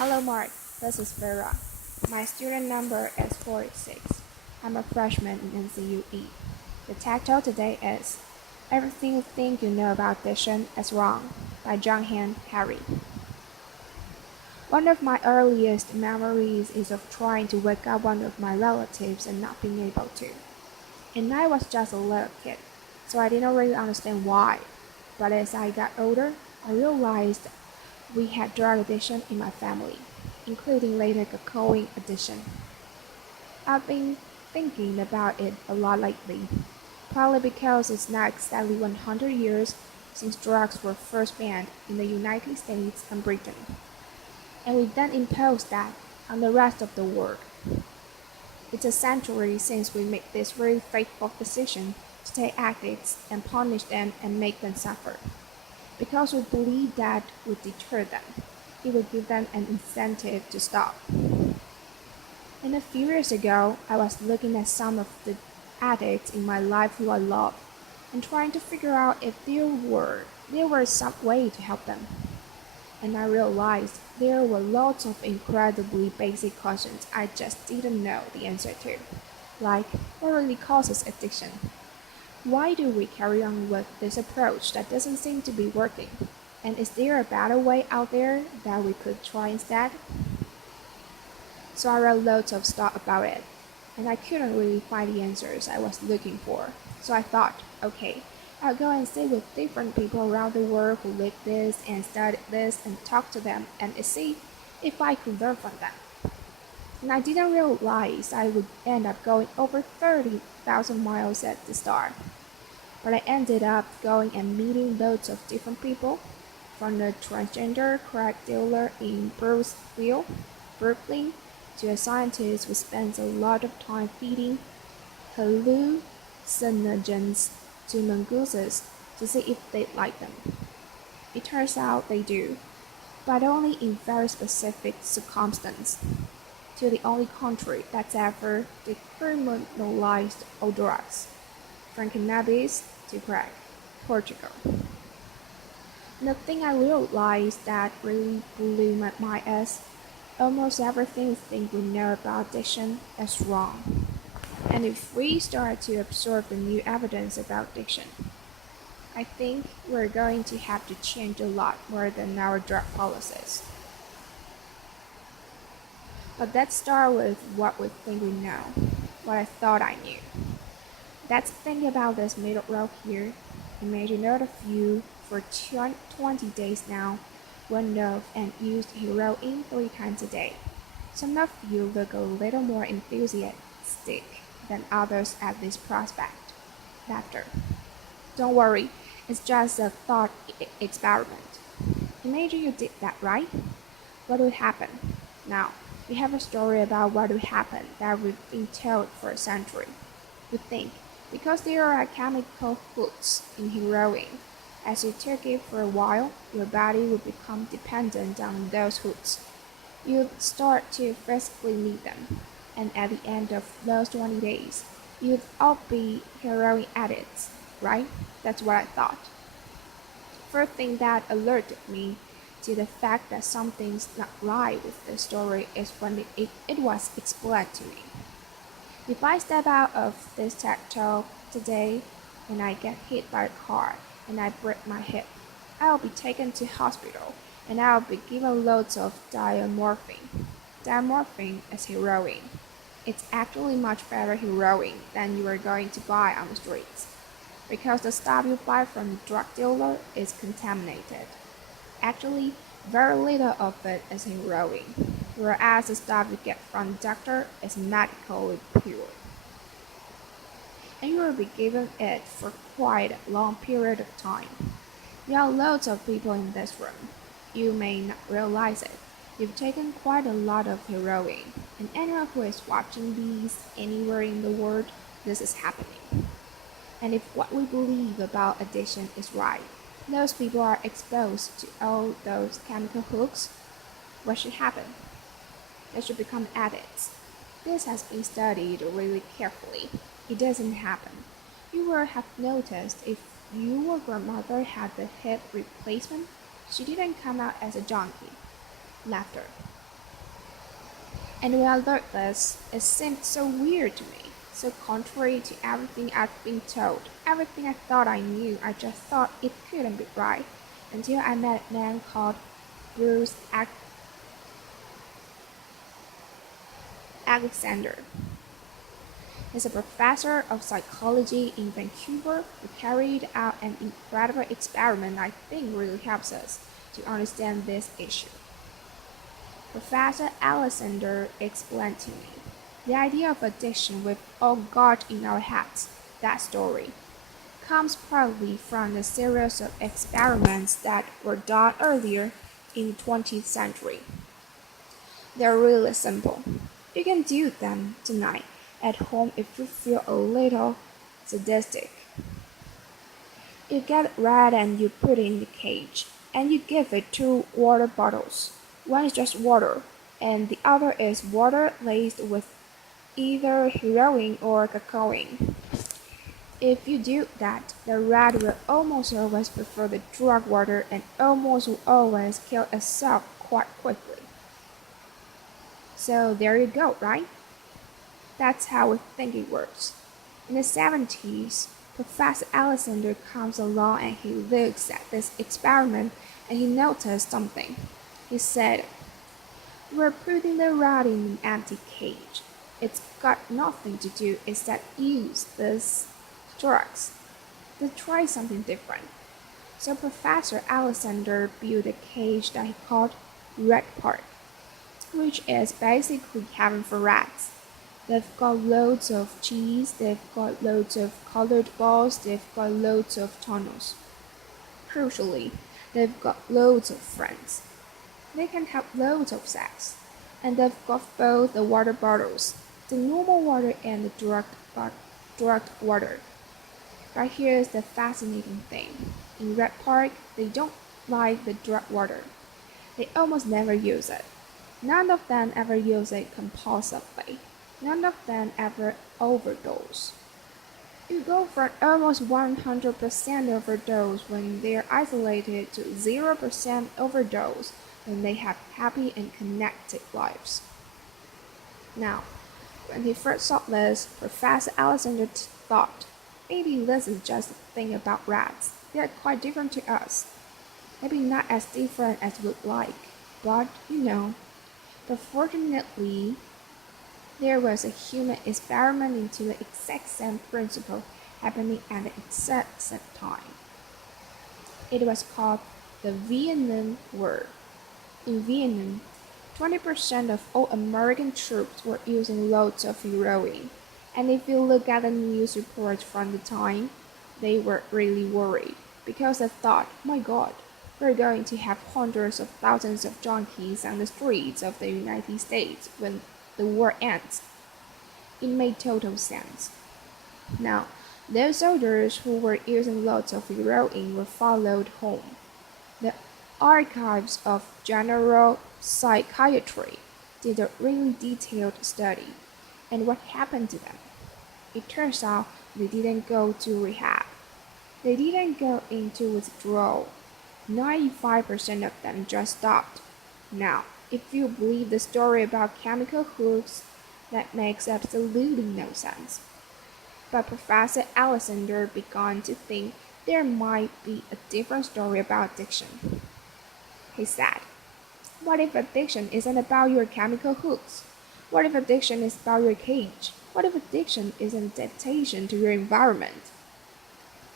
Hello, Mark. This is Vera. My student number is 46. I'm a freshman in NCUE. The title today is Everything You Think You Know About Addition is Wrong by Johann Hari. One of my earliest memories is of trying to wake up one of my relatives and not being able to. And I was just a little kid, so I didn't really understand why. But as I got older, I realized we had drug addiction in my family, including later cocaine addiction. I've been thinking about it a lot lately, probably because it's now exactly 100 years since drugs were first banned in the United States and Britain, and we then imposed that on the rest of the world. It's a century since we made this very fateful decision to take addicts and punish them and make them suffer, because we believe that would deter them. It would give them an incentive to stop. And a few years ago, I was looking at some of the addicts in my life who I loved and trying to figure out if there were some way to help them. And I realized there were lots of incredibly basic questions I just didn't know the answer to. Like, what really causes addiction? Why do we carry on with this approach that doesn't seem to be working? And is there a better way out there that we could try instead? So I wrote loads of stuff about it, and I couldn't really find the answers I was looking for. So I thought, okay, I'll go and sit with different people around the world who live this and studied this and talk to them and see if I could learn from them. And I didn't realize I would end up going over 30,000 miles at the start. But I ended up going and meeting loads of different people, from the transgender crack dealer in Brownsville, Brooklyn, to a scientist who spends a lot of time feeding hallucinogens to mongooses to see if they like them. It turns out they do, but only in very specific circumstances. To the only country that's ever decriminalized all drugs, from cannabis to crack, Portugal. And the thing I realized that really blew my mind is almost everything we think we know about addiction is wrong. And if we start to absorb the new evidence about addiction, I think we're going to have to change a lot more than our drug policies. But let's start with what we think we know, what I thought I knew. Let's think about this middle row here. Imagine all of you for 20 days now went off and used heroin 3 times a day. Some of you look a little more enthusiastic than others at this prospect. Laughter. Don't worry, it's just a thought experiment. Imagine you did that, right? What would happen? Now, we have a story about what would happen that we've been told for a century. We think, because there are chemical hooks in heroin, as you took it for a while, your body would become dependent on those hooks. You'd start to physically need them, and at the end of those 20 days, you'd all be heroin addicts, right? That's what I thought. First thing that alerted me to the fact that something's not right with the story is when it was explained to me. If I step out of this tech talk today and I get hit by a car and I break my hip, I'll be taken to hospital and I'll be given loads of diamorphine. Diamorphine is heroin. It's actually much better heroin than you are going to buy on the streets, because the stuff you buy from the drug dealer is contaminated. Actually, very little of it is heroin, whereas the stuff you get from the doctor is medically pure. And you will be given it for quite a long period of time. There are loads of people in this room. You may not realize it. You've taken quite a lot of heroin, and anyone who is watching these anywhere in the world, this is happening. And if what we believe about addiction is right, those people are exposed to all those chemical hooks, what should happen? They should become addicts. This has been studied really carefully. It doesn't happen. You will have noticed if your grandmother had the hip replacement, she didn't come out as a junkie. Laughter. And when I learned this, it seemed so weird to me, so contrary to everything I'd been told, everything I thought I knew. I just thought it couldn't be right until I met a man called Bruce Alexander. He's a professor of psychology in Vancouver who carried out an incredible experiment I think really helps us to understand this issue. Professor Alexander explained to me the idea of addiction we've all got in our heads, that story, comes partly from the series of experiments that were done earlier in the 20th century. They're really simple. You can do them tonight at home if you feel a little sadistic. You get rat and you put it in the cage, and you give it two water bottles. One is just water, and the other is water laced with either heroin or cocaine. If you do that, the rat will almost always prefer the drug water and almost always kill itself quite quickly. So there you go, right? That's how we think it works. In the 70s, Professor Alexander comes along and he looks at this experiment and he noticed something. He said, "We're putting the rat in an empty cage. It's got nothing to do except use these drugs. Let's try something different." So Professor Alexander built a cage that he called Rat Park, which is basically heaven for rats. They've got loads of cheese, they've got loads of colored balls, they've got loads of tunnels. Crucially, they've got loads of friends. They can have loads of sex. And they've got both the water bottles, the normal water and the drugged water. But here's the fascinating thing. In Red Park, they don't like the drug water. They almost never use it. None of them ever use it compulsively. None of them ever overdose. You go from almost 100% overdose when they're isolated to 0% overdose when they have happy and connected lives. Now, when he first saw this, Professor Alexander thought, maybe this is just a thing about rats. They're quite different to us. Maybe not as different as we'd like, but But fortunately, there was a human experiment into the exact same principle happening at the exact same time. It was called the Vietnam War. In Vietnam, 20% of all American troops were using loads of heroin. And if you look at the news reports from the time, they were really worried because they thought, my God, we're going to have hundreds of thousands of junkies on the streets of the United States when the war ends. It made total sense. Now, those soldiers who were using lots of heroin were followed home. The archives of general psychiatry did a really detailed study, and what happened to them? It turns out they didn't go to rehab. They didn't go into withdrawal. 95% of them just stopped. Now, if you believe the story about chemical hooks, that makes absolutely no sense. But Professor Alexander began to think there might be a different story about addiction. He said, what if addiction isn't about your chemical hooks? What if addiction is about your cage? What if addiction is an adaptation to your environment?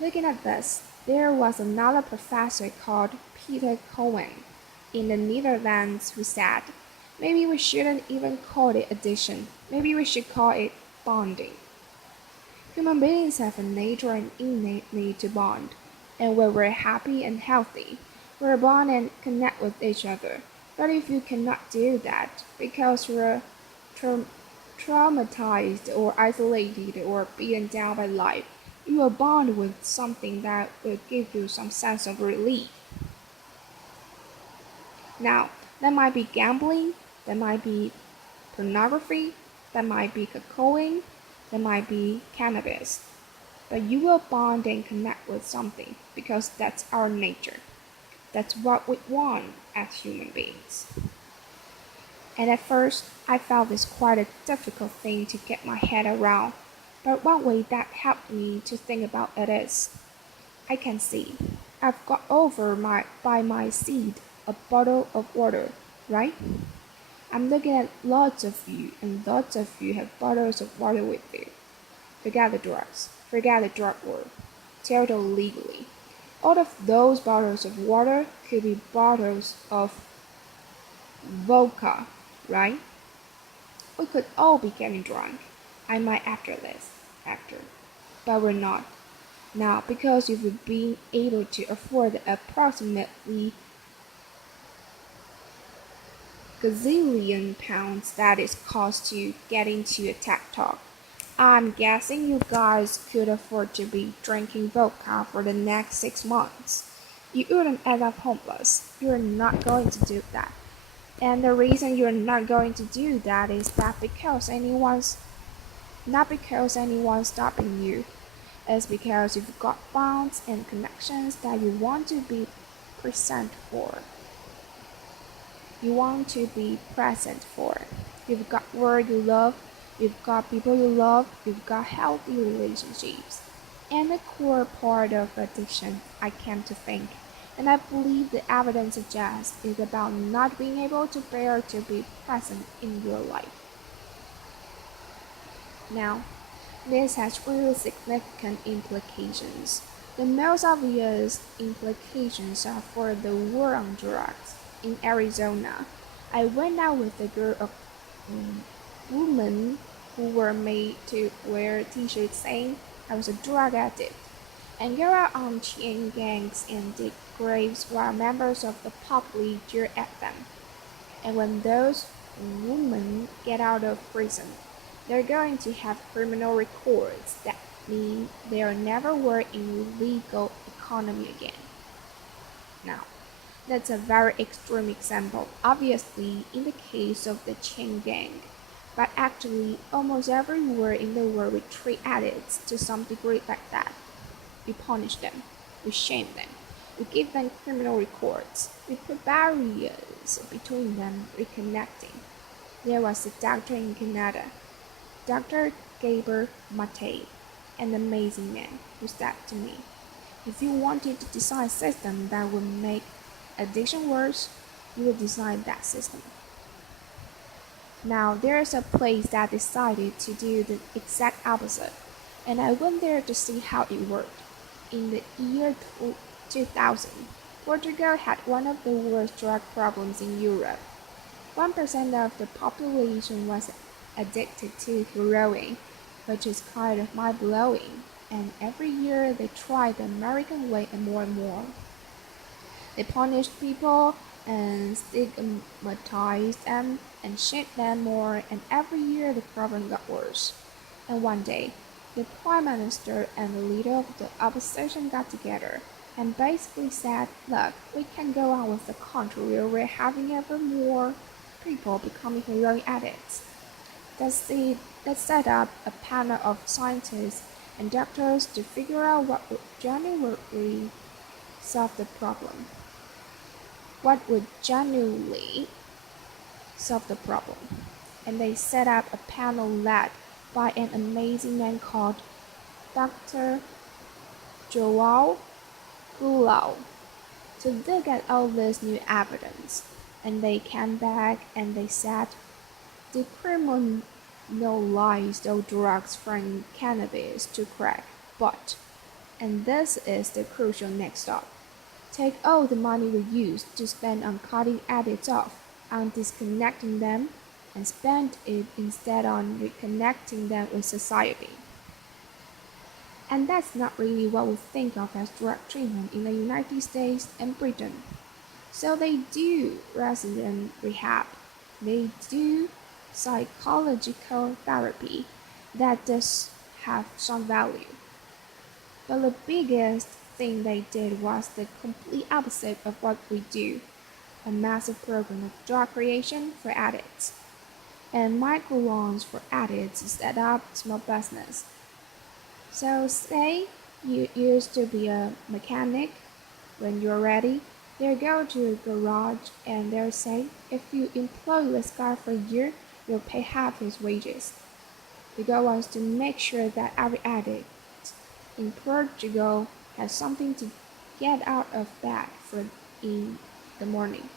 Looking at this, there was another professor called Peter Cohen in the Netherlands who said, maybe we shouldn't even call it addiction. Maybe we should call it bonding. Human beings have a natural and innate need to bond, and when we're happy and healthy, we're bond and connect with each other. But if you cannot do that because you're traumatized or isolated or beaten down by life, you will bond with something that will give you some sense of relief. Now, that might be gambling, that might be pornography, that might be cocaine, that might be cannabis. But you will bond and connect with something because that's our nature. That's what we want as human beings. And at first, I found this quite a difficult thing to get my head around. But one way that helped me to think about it is I can see. I've got over by my seat a bottle of water, right? I'm looking at lots of you, and lots of you have bottles of water with you. Forget the drugs. Forget the drug war. Terrible legally. All of those bottles of water could be bottles of vodka, right? We could all be getting drunk. I might after. But we're not. Now, because you've been able to afford approximately gazillion pounds that it costs to get into a tech talk. I'm guessing you guys could afford to be drinking vodka for the next 6 months. You wouldn't end up homeless. You're not going to do that. And the reason you're not going to do that is that because not because anyone's stopping you. It's because you've got bonds and connections that you want to be present for. You want to be present for. You've got work you love, you've got people you love, you've got healthy relationships. And the core part of addiction, I came to think, and I believe the evidence suggests, is about not being able to bear to be present in your life. Now, this has really significant implications. The most obvious implications are for the war on drugs. In Arizona, I went out with a group of women who were made to wear t-shirts saying I was a drug addict, and go out on chain gangs and dig graves while members of the public jeer at them. And when those women get out of prison, they're going to have criminal records that mean they'll never work in the legal economy again. Now, that's a very extreme example, obviously in the case of the chain gang, but actually almost everywhere in the world we treat addicts to some degree like that. We punish them, we shame them, we give them criminal records, we put barriers between them, reconnecting. There was a doctor in Canada, Dr. Gaber Mate, an amazing man, who said to me, if you wanted to design a system that would make addiction worse, you would design that system. Now, there's a place that decided to do the exact opposite, and I went there to see how it worked. In the year 2000, Portugal had one of the worst drug problems in Europe. 1% of the population was addicted to heroin, which is kind of mind-blowing, and every year they tried the American way and more. They punished people and stigmatized them and shamed them more, and every year the problem got worse. And one day, the Prime Minister and the leader of the opposition got together and basically said, look, we can't go on with the country where we're having ever more people becoming heroin addicts. Let's set up a panel of scientists and doctors to figure out what would genuinely solve the problem. What would genuinely solve the problem? And they set up a panel led by an amazing man called Dr. Joao Gulau to look at all this new evidence. And they came back and they said, decriminalize all drugs from cannabis to crack, but, and this is the crucial next step, take all the money we used to spend on cutting addicts off, on disconnecting them, and spend it instead on reconnecting them with society. And that's not really what we think of as drug treatment in the United States and Britain. So they do resident rehab, they do psychological therapy that does have some value. But the biggest thing they did was the complete opposite of what we do, a massive program of job creation for addicts. And microloans for addicts to set up small business. So say you used to be a mechanic. When you're ready, They go to a garage and they'll say, if you employ this guy for a year, you'll pay half his wages. The goal was to make sure that every addict in Portugal has something to get out of bed for in the morning.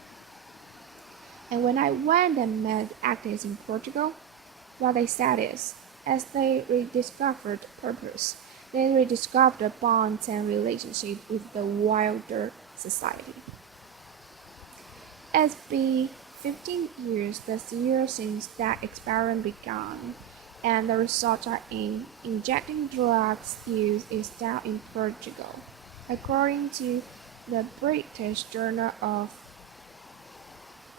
And when I went and met addicts in Portugal, what they said is, as they rediscovered purpose, they rediscovered the bonds and relationship with the wilder society. It's been 15 years this year since that experiment began, and the results are in injecting drugs use is down in Portugal, according to the British Journal of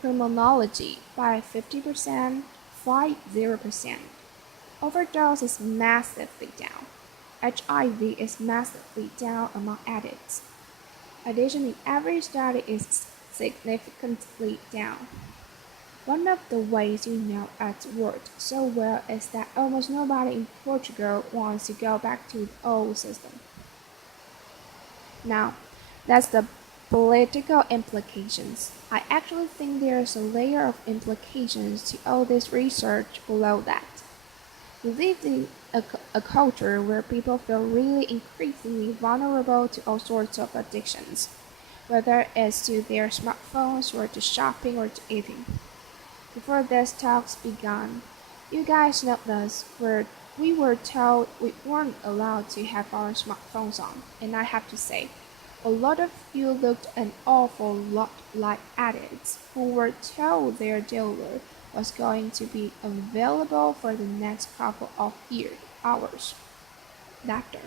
Criminology by 50%, 50%. Overdose is massively down. HIV is massively down among addicts. Additionally, every study is significantly down. One of the ways you know it's worked so well is that almost nobody in Portugal wants to go back to the old system. Now, that's the political implications. I actually think there's a layer of implications to all this research below that. We live in a culture where people feel really increasingly vulnerable to all sorts of addictions, whether it's to their smartphones or to shopping or to eating. Before this talks began, you guys know this, where we were told we weren't allowed to have our smartphones on, and I have to say, a lot of you looked an awful lot like addicts who were told their dealer was going to be available for the next couple of hours. Doctor.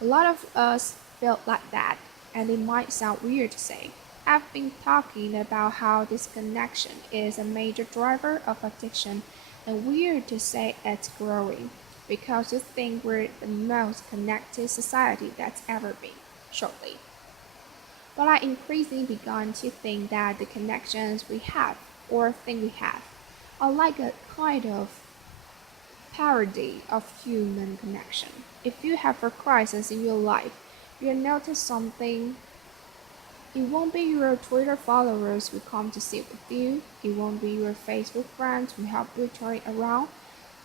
A lot of us felt like that, and it might sound weird to say. I've been talking about how disconnection is a major driver of addiction, and weird to say it's growing, because you think we're the most connected society that's ever been, shortly. But I increasingly begun to think that the connections we have, or think we have, are like a kind of parody of human connection. If you have a crisis in your life, you'll notice something. It won't be your Twitter followers who come to sit with you. It won't be your Facebook friends who help you turn around.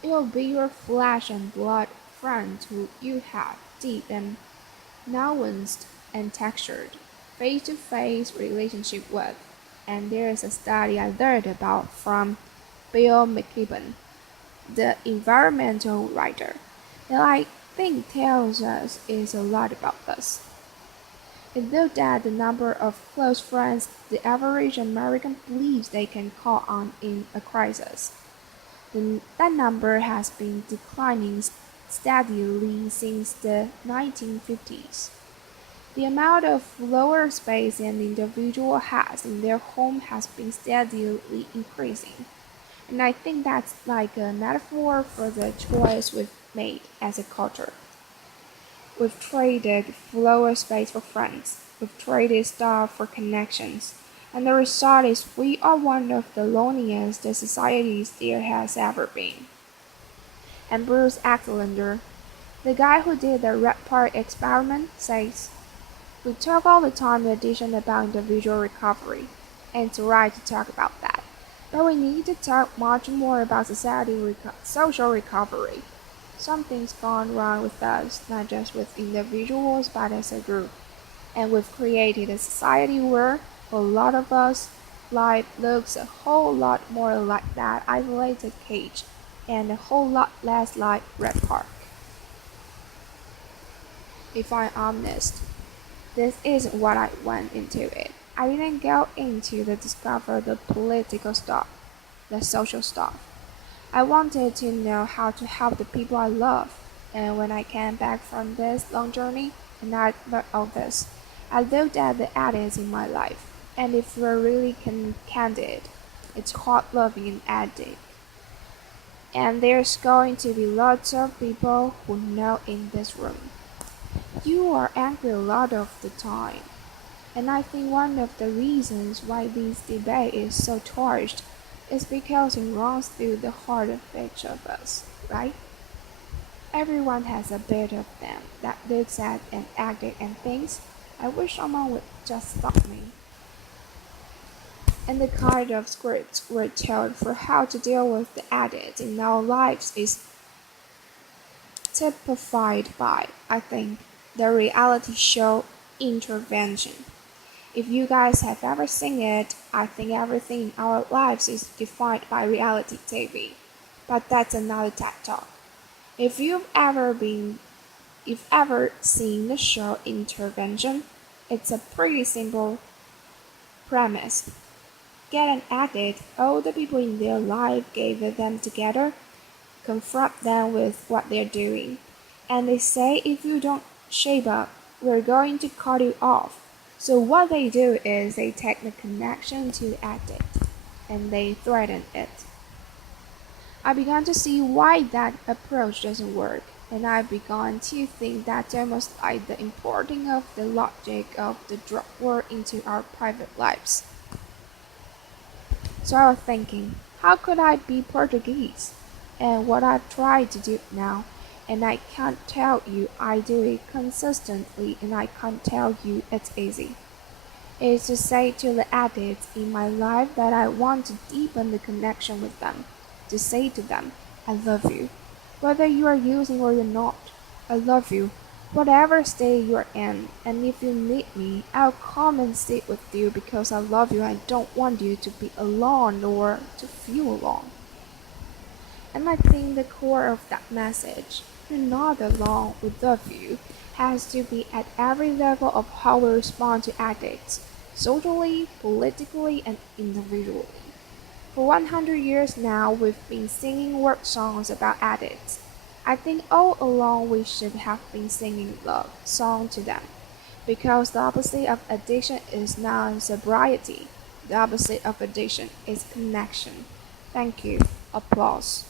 It will be your flesh and blood friends who you have deep and nuanced and textured face-to-face relationship with. And there is a study I learned about from Bill McKibben, the environmental writer, that I think tells us is a lot about this. It looked at the number of close friends the average American believes they can call on in a crisis. That number has been declining steadily since the 1950s. The amount of floor space an individual has in their home has been steadily increasing. And I think that's like a metaphor for the choice we've made as a culture. We've traded floor space for friends. We've traded stuff for connections. And the result is we are one of the loneliest societies there has ever been. And Bruce Axelander, the guy who did the Red Park experiment, says, we talk all the time in addition about individual recovery, and it's right to talk about that. But we need to talk much more about social recovery. Something's gone wrong with us, not just with individuals, but as a group. And we've created a society where, for a lot of us, life looks a whole lot more like that isolated cage, and a whole lot less like Red Park. If I'm honest, this isn't what I went into it. I didn't go into the discover the political stuff, the social stuff. I wanted to know how to help the people I love. And when I came back from this long journey, and I learned all this, I looked at the addicts in my life. And if we're really candid, it's hard loving an addict. And there's going to be lots of people who know in this room. You are angry a lot of the time. And I think one of the reasons why this debate is so charged is because it runs through the heart of each of us, right? Everyone has a bit of them that looks at an addict and thinks, I wish someone would just stop me. And the kind of scripts we're told for how to deal with the addicts in our lives is typified by, I think, the reality show Intervention. If you guys have ever seen it, I think everything in our lives is defined by reality TV. But that's another TED Talk. If you've ever been if ever seen the show Intervention, it's a pretty simple premise. Get an addict, all the people in their life gather them together, confront them with what they're doing, and they say if you don't shape up, we're going to cut you off. So what they do is they take the connection to the addict and they threaten it. I began to see why that approach doesn't work, and I began to think that almost like the importing of the logic of the drug war into our private lives. So I was thinking, how could I be Portuguese? And what I've tried to do now, and I can't tell you I do it consistently, and I can't tell you it's easy, is to say to the addicts in my life that I want to deepen the connection with them, to say to them, I love you, whether you are using or you're not. I love you, whatever state you're in, and if you need me, I'll come and sit with you because I love you. I don't want you to be alone or to feel alone. And I think the core of that message, you're not alone, we love you, has to be at every level of how we respond to addicts, socially, politically, and individually. For 100 years now, we've been singing work songs about addicts. I think all along we should have been singing love song to them, because the opposite of addiction is non-sobriety. The opposite of addiction is connection. Thank you. Applause.